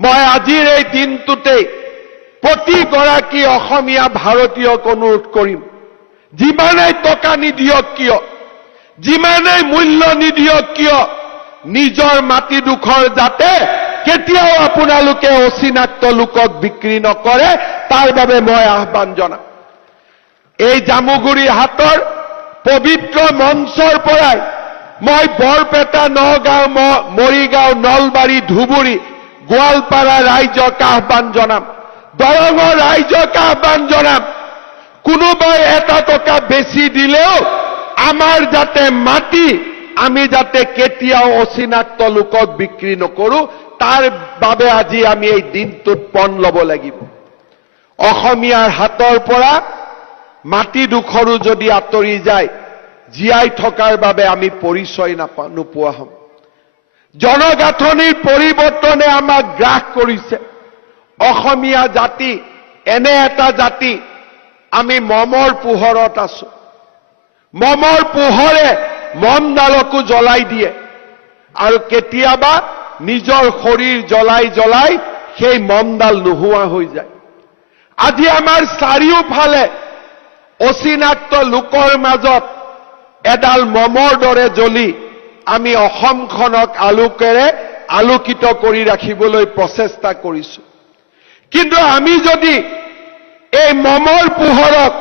মই আজিৰ এই দিনটোতে প্ৰতিগৰাকী অসমীয়া ভাৰতীয়ক অনুৰোধ কৰিম, যিমানেই টকা নিদিয়ক কিয়, যিমানেই মূল্য নিদিয়ক কিয়, নিজৰ মাটিডোখৰ যাতে কেতিয়াও আপোনালোকে অচিনাক্ত লোকক বিক্ৰী নকৰে, তাৰ বাবে মই আহ্বান জনাম। এই জামুগুৰি হাটৰ পবিত্ৰ মঞ্চৰ পৰাই মই বৰপেটা, নগাঁও, মৰিগাঁও, নলবাৰী, ধুবুৰী, গোৱালপাৰা ৰাইজক আহ্বান জনাম, দৰঙৰ ৰাইজক আহ্বান জনাম, কোনোবাই এটা টকা বেছি দিলেও আমাৰ যাতে মাটি আমি যাতে কেতিয়াও অচিনাক্ত লোকক বিক্ৰী নকৰো, তাৰ বাবে আজি আমি এই দিনটোত পণ ল'ব লাগিব। অসমীয়াৰ হাতৰ পৰা মাটিডোখৰো যদি আঁতৰি যায়, জীয়াই থকাৰ বাবে আমি পৰিচয় নোপোৱা হ'ম। জনগাঁথনিৰ পৰিৱৰ্তনে আমাক গ্ৰাস কৰিছে। অসমীয়া জাতি এনে এটা জাতি, আমি মমৰ পোহৰত আছো। মমৰ পোহৰে মমডালকো জ্বলাই দিয়ে আৰু কেতিয়াবা নিজৰ শৰীৰ জ্বলাই জ্বলাই সেই মমডাল নোহোৱা হৈ যায়। আজি আমাৰ চাৰিওফালে অচিনাক্ত লোকৰ মাজত এডাল মমৰ দৰে জ্বলি আমি অসমখনক আলোকিত কৰি ৰাখিবলৈ প্ৰচেষ্টা কৰিছো। কিন্তু আমি যদি এই মমৰ পোহৰক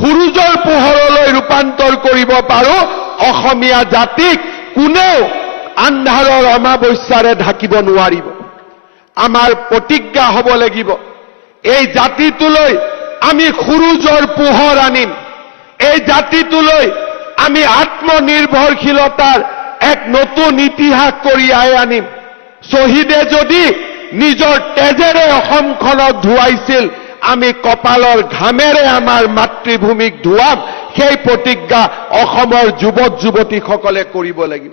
সূৰুজৰ পোহৰলৈ ৰূপান্তৰ কৰিব পাৰো, অসমীয়া জাতিক কোনেও আন্ধাৰৰ অমাৱস্যাৰে ঢাকিব নোৱাৰিব। আমাৰ প্ৰতিজ্ঞা হ'ব লাগিব, এই জাতিটোলৈ আমি সূৰুজৰ পোহৰ আনিম, এই জাতিটোলৈ আমি আত্মনিৰ্ভৰশীলতাৰ এক নতুন ইতিহাস কঢ়িয়াই আনিম। শ্বহীদে যদি নিজৰ তেজেৰে অসমখনক ধুৱাইছিল, আমি কপালৰ ঘামেৰে আমাৰ মাতৃভূমিক ধুৱাম। সেই প্ৰতিজ্ঞা অসমৰ যুৱক যুৱতীসকলে কৰিব লাগিব।